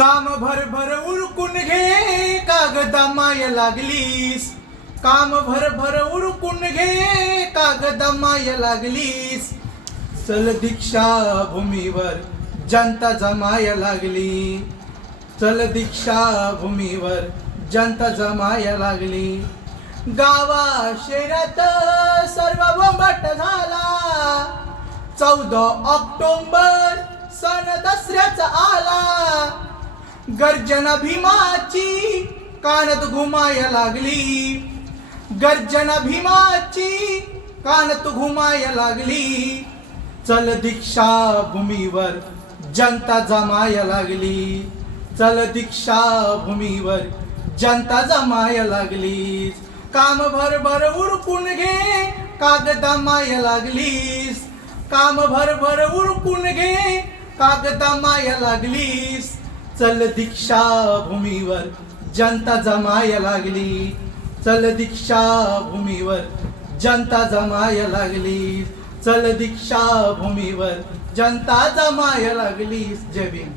काम भर उरकून घे कागदा माय लागलीस, काम भर उरकून घे कागदा माय लागलीस. चल दीक्षा भूमीवर जनता जमाय लागली, चल दीक्षा भूमीवर जनता जमाय लागली. गावा शहरात सर्व बोंबाट झाला, 14 ऑक्टोबर सन दसऱ्याचा आला. गर्जना भीमाची कानात घुमाय लागली, गर्जना भीमाची कानात घुमाय लागली. चल दीक्षा भूमीवर जनता जमाय लागली, चल दीक्षा भूमीवर जनता जमाय लागली. काम भर उरकून घे कागदा माय लागलीस, काम भर उरकून घे कागदा माय लागलीस. चल दीक्षा भूमीवर जनता जमाय लागली, चल दीक्षा भूमीवर जनता जमाय लागली, चल दीक्षा भूमीवर जनता जमाय लागली. जय भीम.